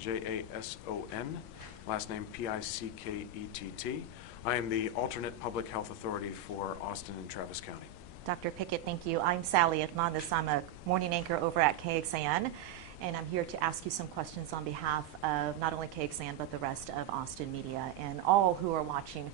Jason, last name Pickett. I am the alternate public health authority for Austin and Travis County. Dr. Pickett, thank you. I'm Sally Hernandez. I'm a morning anchor over at KXAN, and I'm here to ask you some questions on behalf of not only KXAN, but the rest of Austin media. And all who are watching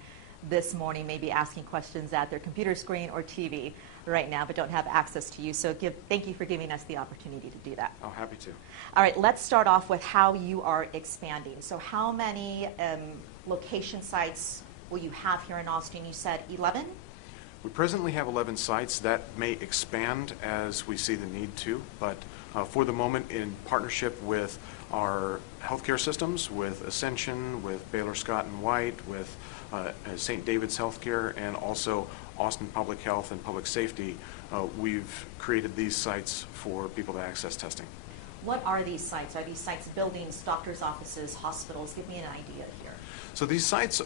this morning may be asking questions at their computer screen or TV right now, but don't have access to you. So thank you for giving us the opportunity to do that. Oh, happy to. All right, let's start off with how you are expanding. So how many location sites will you have here in Austin? You said 11? We presently have 11 sites. That may expand as we see the need to, but for the moment, in partnership with our healthcare systems, with Ascension, with Baylor Scott & White, with St. David's Healthcare, and also Austin Public Health and Public Safety, we've created these sites for people to access testing. What are these sites? Are these sites buildings, doctors' offices, hospitals? Give me an idea here. So these sites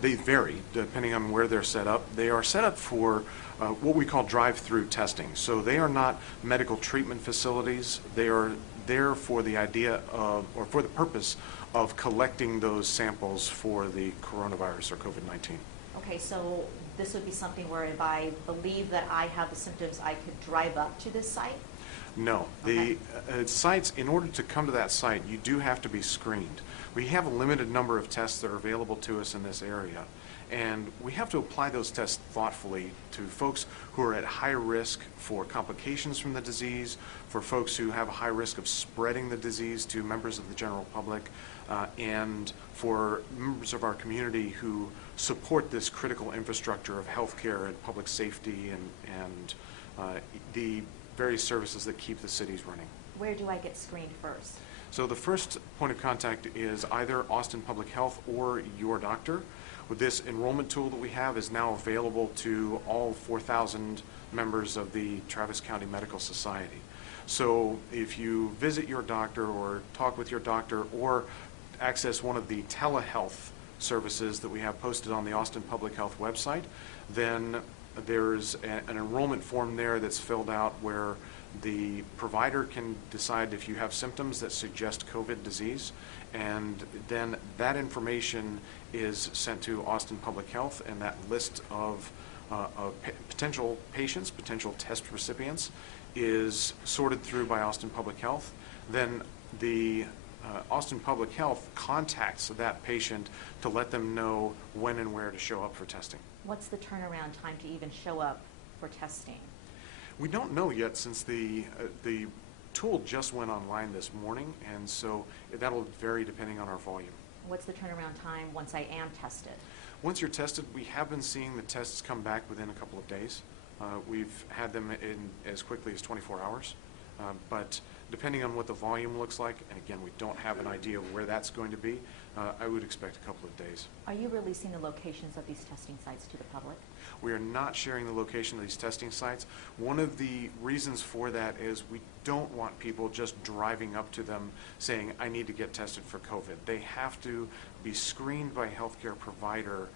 they vary depending on where they're set up. They are set up for what we call drive-through testing. So they are not medical treatment facilities. They are there for the idea of, or for the purpose of collecting those samples for the coronavirus or COVID-19. Okay, so this would be something where if I believe that I have the symptoms, I could drive up to this site? No. Okay. The sites, in order to come to that site, you do have to be screened. We have a limited number of tests that are available to us in this area, and we have to apply those tests thoughtfully to folks who are at high risk for complications from the disease, for folks who have a high risk of spreading the disease to members of the general public, and for members of our community who support this critical infrastructure of healthcare and public safety and the various services that keep the cities running. Where do I get screened first? So the first point of contact is either Austin Public Health or your doctor. With this enrollment tool that we have is now available to all 4,000 members of the Travis County Medical Society. So if you visit your doctor or talk with your doctor or access one of the telehealth services that we have posted on the Austin Public Health website, then there's an enrollment form there that's filled out where the provider can decide if you have symptoms that suggest COVID disease, and then that information is sent to Austin Public Health, and that list of potential patients, potential test recipients, is sorted through by Austin Public Health. Then the Austin Public Health contacts that patient to let them know when and where to show up for testing. What's the turnaround time to even show up for testing? We don't know yet, since the tool just went online this morning, and so that'll vary depending on our volume. What's the turnaround time once I am tested? Once you're tested, we have been seeing the tests come back within a couple of days. We've had them in as quickly as 24 hours. But depending on what the volume looks like, and again, we don't have an idea of where that's going to be, I would expect a couple of days. Are you releasing the locations of these testing sites to the public? We are not sharing the location of these testing sites. One of the reasons for that is we don't want people just driving up to them saying, I need to get tested for COVID. They have to be screened by a healthcare provider,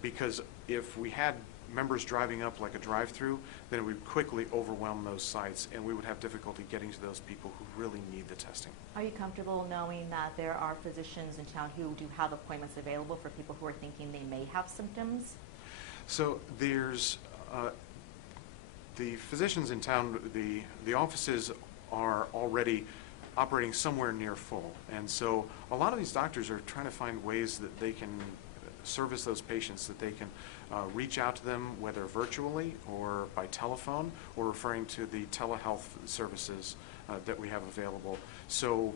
because if we had members driving up like a drive-through, then it would quickly overwhelm those sites, and we would have difficulty getting to those people who really need the testing. Are you comfortable knowing that there are physicians in town who do have appointments available for people who are thinking they may have symptoms? So there's the physicians in town, the offices are already operating somewhere near full, and so a lot of these doctors are trying to find ways that they can service those patients, that they can reach out to them, whether virtually or by telephone, or referring to the telehealth services that we have available. So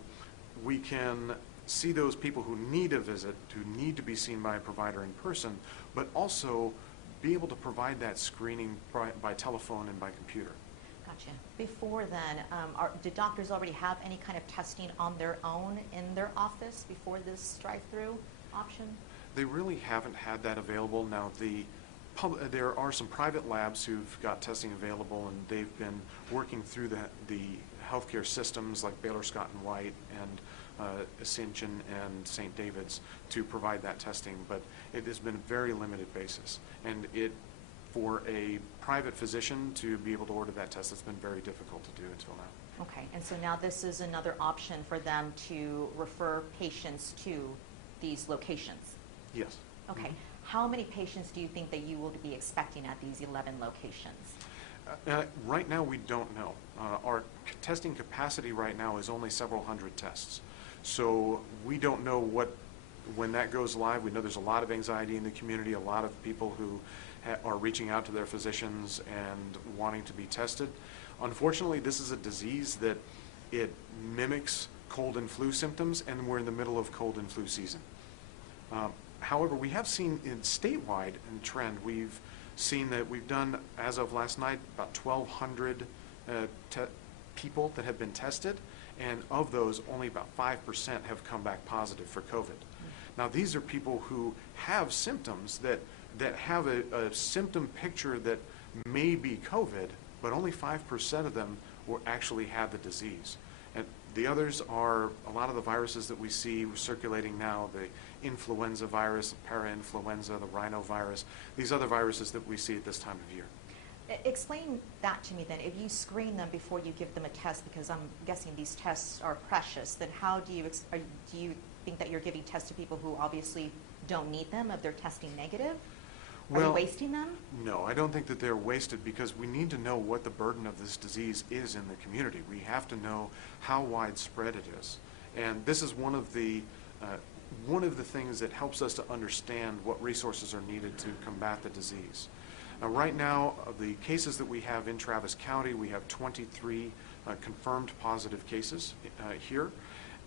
we can see those people who need a visit, who need to be seen by a provider in person, but also be able to provide that screening by telephone and by computer. Gotcha. Before then, did doctors already have any kind of testing on their own in their office before this drive-through option? They really haven't had that available. Now, there are some private labs who've got testing available, and they've been working through the healthcare systems like Baylor Scott & White and Ascension and St. David's to provide that testing, but it has been a very limited basis. And for a private physician to be able to order that test, it's been very difficult to do until now. Okay, and so now this is another option for them to refer patients to these locations. Yes. Okay, how many patients do you think that you will be expecting at these 11 locations? Right now, we don't know. Our testing capacity right now is only several hundred tests. So we don't know when that goes live. We know there's a lot of anxiety in the community, a lot of people who are reaching out to their physicians and wanting to be tested. Unfortunately, this is a disease that it mimics cold and flu symptoms, and we're in the middle of cold and flu season. However, we have seen in statewide in trend, we've seen that we've done, as of last night, about 1,200 people that have been tested, and of those, only about 5% have come back positive for COVID. Now, these are people who have symptoms that have a symptom picture that may be COVID, but only 5% of them will actually have the disease. And the others are a lot of the viruses that we see circulating now, the influenza virus, parainfluenza, the rhinovirus, these other viruses that we see at this time of year. Explain that to me then. If you screen them before you give them a test, because I'm guessing these tests are precious, then how do you think that you're giving tests to people who obviously don't need them if they're testing negative? Are you wasting them? No, I don't think that they're wasted, because we need to know what the burden of this disease is in the community. We have to know how widespread it is. And this is one of the things that helps us to understand what resources are needed to combat the disease. Now, right now, the cases that we have in Travis County, we have 23 confirmed positive cases here,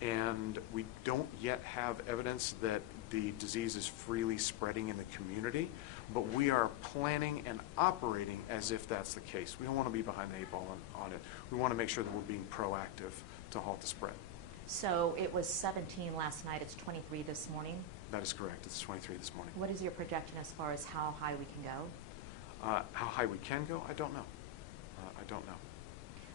and we don't yet have evidence that the disease is freely spreading in the community, but we are planning and operating as if that's the case. We don't want to be behind the eight ball on it. We want to make sure that we're being proactive to halt the spread. So it was 17 last night, it's 23 this morning? That is correct. It's 23 this morning. What is your projection as far as how high we can go? How high we can go, I don't know. I don't know.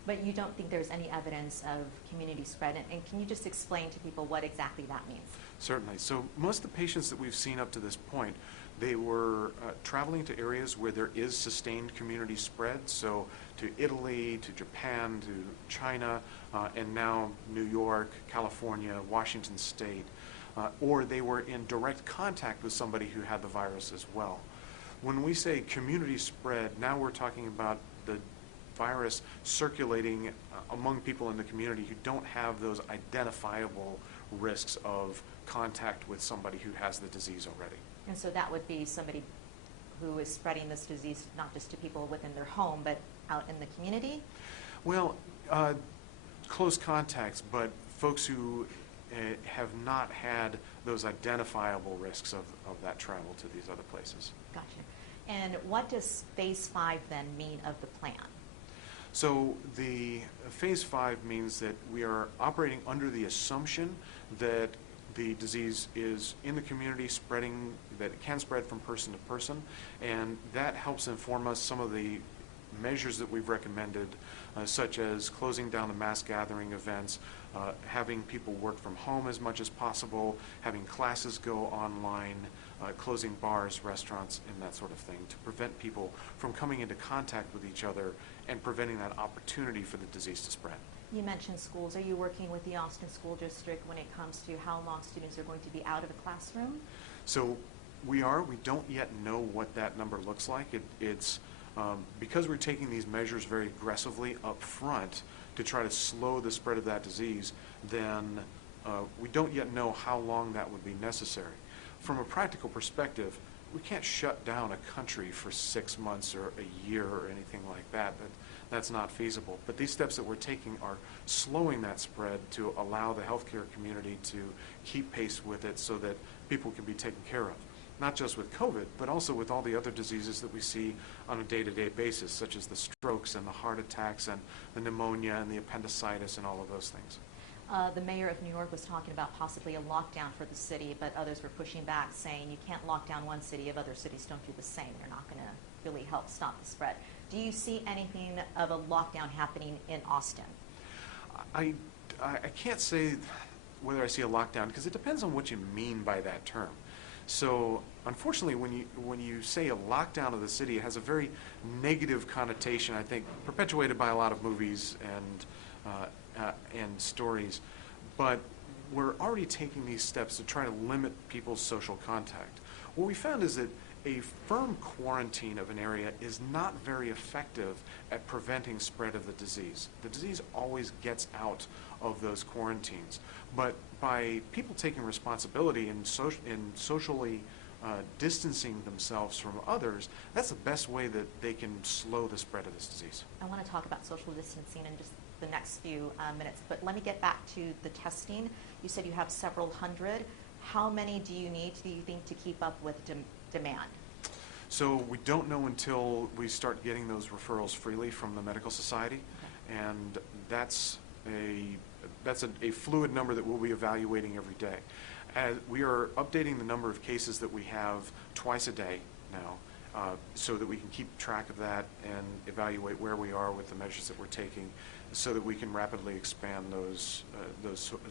But you don't think there's any evidence of community spread? And can you just explain to people what exactly that means? Certainly. So most of the patients that we've seen up to this point, they were traveling to areas where there is sustained community spread, so to Italy, to Japan, to China, and now New York, California, Washington State, or they were in direct contact with somebody who had the virus as well. When we say community spread, now we're talking about the virus circulating among people in the community who don't have those identifiable risks of contact with somebody who has the disease already. And so that would be somebody who is spreading this disease not just to people within their home, but out in the community? Well, close contacts, but folks who have not had those identifiable risks of that travel to these other places. Gotcha. And what does Phase 5 then mean of the plan? So the Phase 5 means that we are operating under the assumption that the disease is in the community, spreading, that it can spread from person to person, and that helps inform us some of the measures that we've recommended, such as closing down the mass gathering events, having people work from home as much as possible, having classes go online, closing bars, restaurants, and that sort of thing to prevent people from coming into contact with each other and preventing that opportunity for the disease to spread. You mentioned schools. Are you working with the Austin School District when it comes to how long students are going to be out of the classroom? So we don't yet know what that number looks like. It's because we're taking these measures very aggressively up front to try to slow the spread of that disease, then we don't yet know how long that would be necessary. From a practical perspective, we can't shut down a country for 6 months or a year or anything like that. That's not feasible. But these steps that we're taking are slowing that spread to allow the healthcare community to keep pace with it so that people can be taken care of. Not just with COVID, but also with all the other diseases that we see on a day-to-day basis, such as the strokes and the heart attacks and the pneumonia and the appendicitis and all of those things. The mayor of New York was talking about possibly a lockdown for the city, but others were pushing back, saying you can't lock down one city if other cities don't do the same. They're not going to really help stop the spread. Do you see anything of a lockdown happening in Austin? I can't say whether I see a lockdown, because it depends on what you mean by that term. So unfortunately, when you say a lockdown of the city, it has a very negative connotation, I think, perpetuated by a lot of movies and and stories, but we're already taking these steps to try to limit people's social contact. What we found is that a firm quarantine of an area is not very effective at preventing spread of the disease. The disease always gets out of those quarantines. But by people taking responsibility and socially distancing themselves from others, that's the best way that they can slow the spread of this disease. I want to talk about social distancing in just the next few minutes, but let me get back to the testing. You said you have several hundred. How many do you think, to keep up with demand? So we don't know until we start getting those referrals freely from the medical society, Okay. and that's a fluid number that we'll be evaluating every day. As we are updating the number of cases that we have twice a day now, so that we can keep track of that and evaluate where we are with the measures that we're taking, so that we can rapidly expand those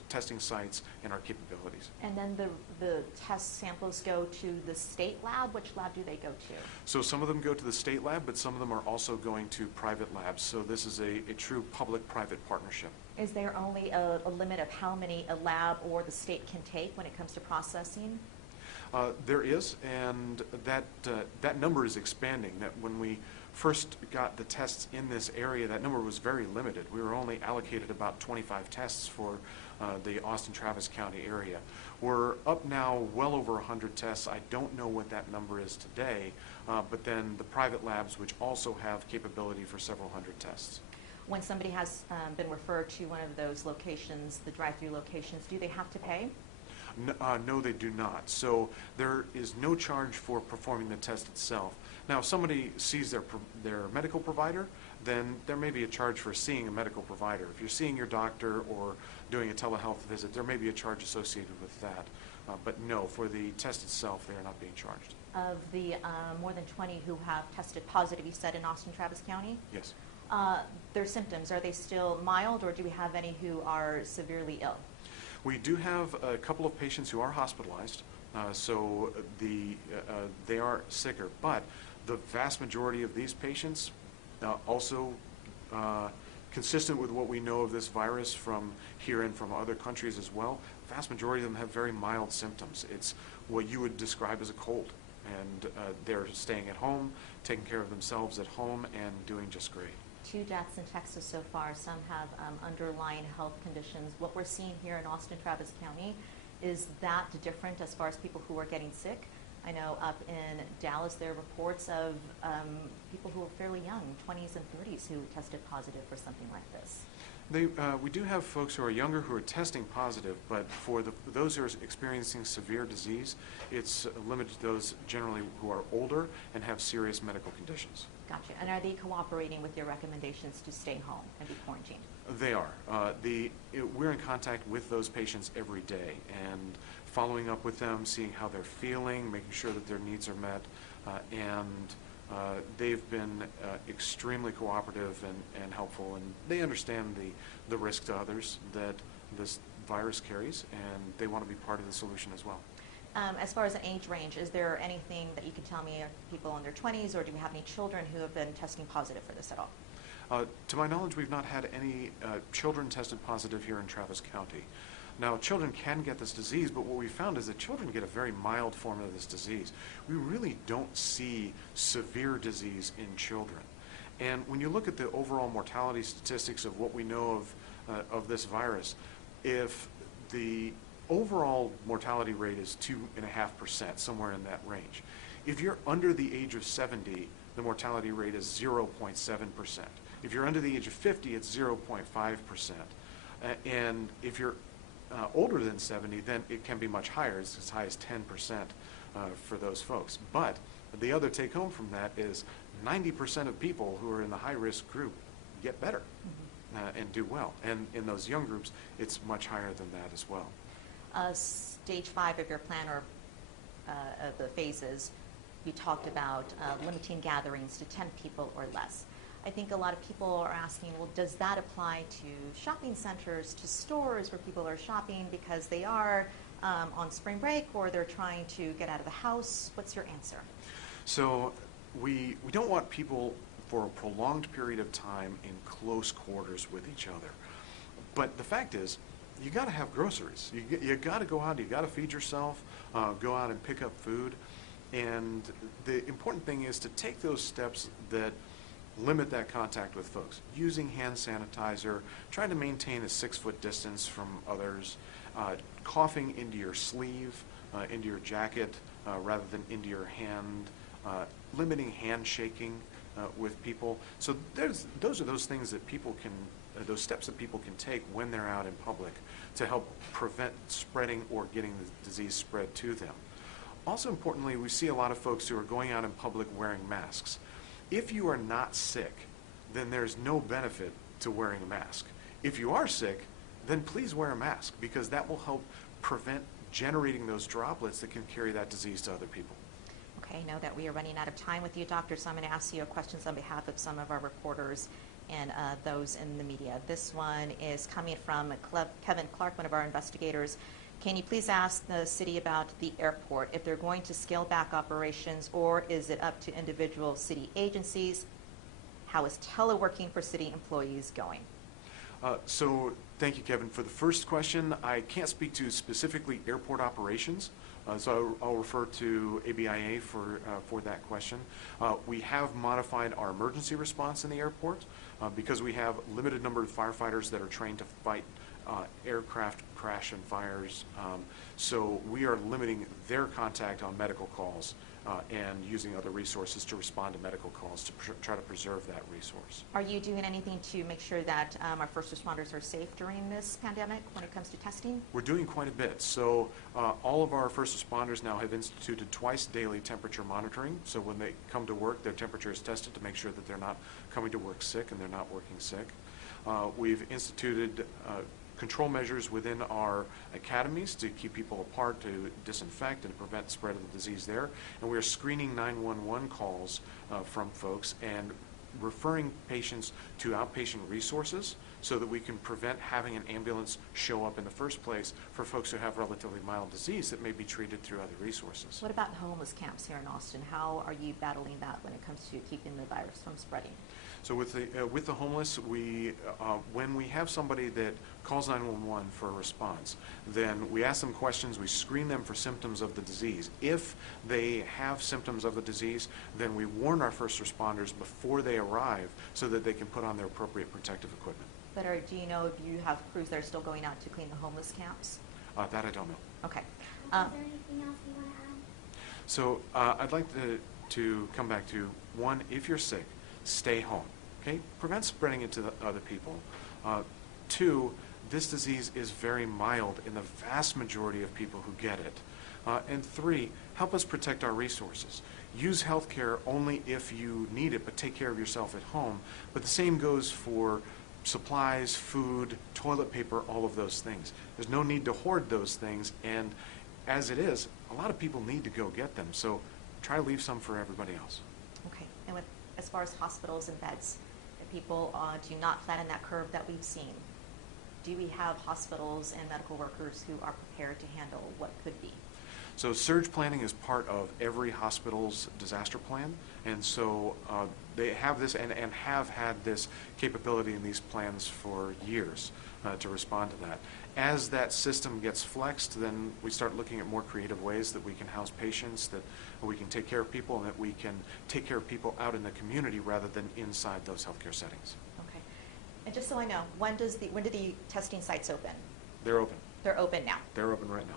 testing sites and our capabilities. And then the test samples go to the state lab. Which lab do they go to? So some of them go to the state lab, but some of them are also going to private labs. So this is a true public-private partnership. Is there only a limit of how many a lab or the state can take when it comes to processing? There is, and that number is expanding. That when we first got the tests in this area, that number was very limited. We were only allocated about 25 tests for the Austin-Travis County area. We're up now well over 100 tests. I don't know what that number is today, but then the private labs, which also have capability for several hundred tests. When somebody has been referred to one of those locations, the drive-through locations, do they have to pay? No, they do not. So there is no charge for performing the test itself. Now, if somebody sees their medical provider, then there may be a charge for seeing a medical provider. If you're seeing your doctor or doing a telehealth visit, there may be a charge associated with that. But no, for the test itself, they are not being charged. Of the more than 20 who have tested positive, you said, in Austin-Travis County? Yes. Their symptoms, are they still mild, or do we have any who are severely ill? We do have a couple of patients who are hospitalized, so they are sicker, but the vast majority of these patients, also consistent with what we know of this virus from here and from other countries as well, the vast majority of them have very mild symptoms. It's what you would describe as a cold, and they're staying at home, taking care of themselves at home, and doing just great. 2 deaths in Texas so far. Some have underlying health conditions. What we're seeing here in Austin-Travis County, is that different as far as people who are getting sick? I know up in Dallas there are reports of people who are fairly young, 20s and 30s, who tested positive for something like this. We do have folks who are younger who are testing positive, but for those who are experiencing severe disease, it's limited to those generally who are older and have serious medical conditions. Gotcha. And are they cooperating with your recommendations to stay home and be quarantined? They are. We're in contact with those patients every day and following up with them, seeing how they're feeling, making sure that their needs are met, and they've been extremely cooperative and helpful, and they understand the risk to others that this virus carries, and they want to be part of the solution as well. As far as an age range, is there anything that you could tell me, are people in their 20s, or do we have any children who have been testing positive for this at all? To my knowledge, we've not had any children tested positive here in Travis County. Now, children can get this disease, but what we found is that children get a very mild form of this disease. We really don't see severe disease in children. And when you look at the overall mortality statistics of what we know of this virus, if the overall mortality rate is 2.5%, somewhere in that range. If you're under the age of 70, the mortality rate is 0.7%. If you're under the age of 50, it's 0.5%. And if you're older than 70, then it can be much higher. It's as high as 10% for those folks. But the other take home from that is 90% of people who are in the high-risk group get better and do well. And in those young groups, it's much higher than that as well. Stage 5 of your plan, or of the phases, you talked about limiting gatherings to 10 people or less. I think a lot of people are asking, well, does that apply to shopping centers, to stores where people are shopping because they are on spring break, or they're trying to get out of the house? What's your answer? So we don't want people for a prolonged period of time in close quarters with each other. But the fact is, you got to have groceries. You got to go out. You got to feed yourself. Go out and pick up food. And the important thing is to take those steps that limit that contact with folks. Using hand sanitizer, trying to maintain a 6-foot distance from others, coughing into your sleeve, into your jacket, rather than into your hand, limiting handshaking with people. So those are those things that people can, those steps that people can take when they're out in public to help prevent spreading or getting the disease spread to them. Also importantly, we see a lot of folks who are going out in public wearing masks. If you are not sick, then there's no benefit to wearing a mask. If you are sick, then please wear a mask, because that will help prevent generating those droplets that can carry that disease to other people. Okay, I know that we are running out of time with you, Doctor, so I'm going to ask you questions on behalf of some of our reporters and those in the media. This one is coming from Kevin Clark, one of our investigators. Can you please ask the city about the airport, if they're going to scale back operations, or is it up to individual city agencies? How is teleworking for city employees going? So thank you, Kevin. For the first question, I can't speak to specifically airport operations, so I'll refer to ABIA for that question. We have modified our emergency response in the airport because we have a limited number of firefighters that are trained to fight aircraft crash and fires. So we are limiting their contact on medical calls and using other resources to respond to medical calls to try to preserve that resource. Are you doing anything to make sure that our first responders are safe during this pandemic when it comes to testing? We're doing quite a bit. So all of our first responders now have instituted twice daily temperature monitoring. So when they come to work, their temperature is tested to make sure that they're not coming to work sick and they're not working sick. We've instituted control measures within our academies to keep people apart, to disinfect and prevent the spread of the disease there. And we're screening 911 calls from folks and referring patients to outpatient resources so that we can prevent having an ambulance show up in the first place for folks who have relatively mild disease that may be treated through other resources. What about homeless camps here in Austin? How are you battling that when it comes to keeping the virus from spreading? So with the homeless, when we have somebody that calls 911 for a response, then we ask them questions, we screen them for symptoms of the disease. If they have symptoms of the disease, then we warn our first responders before they arrive so that they can put on their appropriate protective equipment. But do you know if you have crews that are still going out to clean the homeless camps? That I don't know. Okay. Is there anything else you want to add? So I'd like to come back to, one, if you're sick, stay home, okay? Prevent spreading it to the other people. Two, this disease is very mild in the vast majority of people who get it. And three, help us protect our resources. Use healthcare only if you need it, but take care of yourself at home. But the same goes for supplies, food, toilet paper, all of those things. There's no need to hoard those things, and as it is, a lot of people need to go get them, so try to leave some for everybody else. Okay. And as far as hospitals and beds, if people do not flatten that curve that we've seen, do we have hospitals and medical workers who are prepared to handle what could be? So surge planning is part of every hospital's disaster plan, and so they have this and have had this capability in these plans for years to respond to that. As that system gets flexed, then we start looking at more creative ways that we can house patients, that we can take care of people, and that we can take care of people out in the community rather than inside those healthcare settings. Okay. And just so I know, when do the testing sites open? They're open. They're open now. They're open right now.